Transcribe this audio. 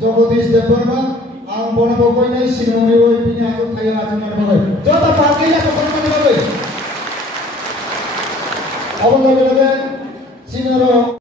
Jagadish Deparma, ang bona bagoy na sinuwi pinya ko kaya atin na bagoy. Jota pagi na ko na bagoy. Abang lagi sinaro